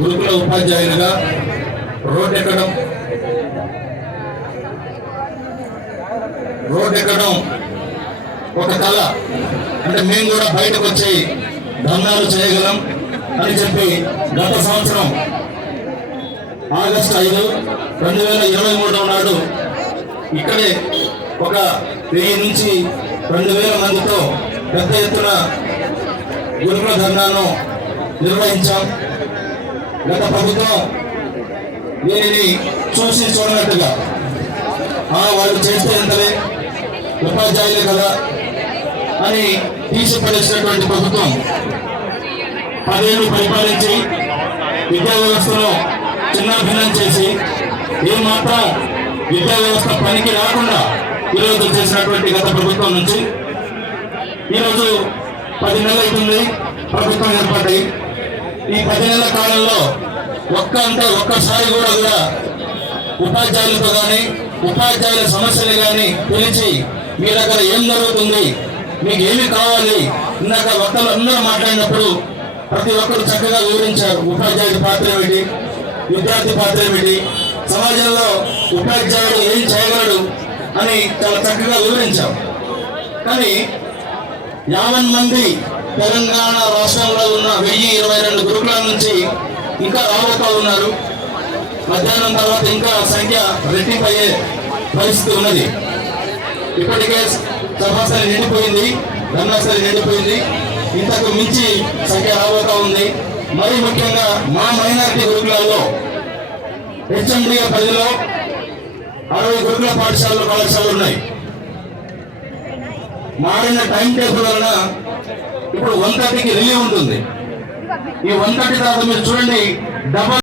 గురుకుల ఉపాధ్యాయులుగా రోడ్ ఎక్కడం ఒక కళ. అంటే మేము కూడా బయటకు వచ్చి ధర్నాలు చేయగలం అని చెప్పి గత సంవత్సరం ఆగస్టు 5, 2023 నాడు ఇక్కడే ఒక 1000 నుంచి 2000 మందితో పెద్ద ఎత్తున గురుకుల ధర్నాను నిర్వహించాం. గత ప్రభుత్వం దీనిని చూసి చూడనట్టుగా వాళ్ళు చేస్తే ఎంతలే ఉపాధ్యాయులే కదా అని తీసిపడేసినటువంటి ప్రభుత్వం 10 ఏళ్ళు పరిపాలించి విద్యా వ్యవస్థలో చిన్నాభిన్నం చేసి ఏమాత్రం విద్యా వ్యవస్థ పనికి రాకుండా ఈరోజు చేసినటువంటి గత ప్రభుత్వం నుంచి ఈరోజు 10 నెలలు అవుతుంది ప్రభుత్వం ఏర్పడి. ఈ 10 నెలల కాలంలో ఒక్కసారి కూడా ఉపాధ్యాయులతో కానీ ఉపాధ్యాయుల సమస్యలు కానీ పిలిచి మీ దగ్గర ఏం జరుగుతుంది, మీకు ఏమి కావాలి, ఇందాక వక్తలు అందరూ మాట్లాడినప్పుడు ప్రతి ఒక్కరు చక్కగా వివరించారు. ఉపాధ్యాయుడి పాత్ర ఏమిటి, విద్యార్థి పాత్ర ఏమిటి, సమాజంలో ఉపాధ్యాయుడు ఏం చేయగలడు అని చాలా చక్కగా వివరించాం. కానీ 50 మంది తెలంగాణ రాష్ట్రంలో ఉన్న 1022 గురుకులాల నుంచి ఇంకా రాబోతూ ఉన్నారు. మధ్యాహ్నం తర్వాత ఇంకా సంఖ్య రెట్టింపు అయ్యే పరిస్థితి ఉన్నది. ఇప్పటికే సభాస్థలి నిండిపోయింది, ధర్నాస్థలి నిండిపోయింది. ఇంతకు మించి సంఖ్య రాబోతూ ఉంది. మరి ముఖ్యంగా మా మైనారిటీ గురుకులాల్లో హెచ్ఎండిఏ పరిధిలో 60 గురుకుల కళాశాలలు ఉన్నాయి. మారిన టైం టేబుల్ వలన ఇప్పుడు 1:30కి రిలీవ్ ఉంటుంది. ఈ 1:30 తర్వాత మీరు చూడండి డబల్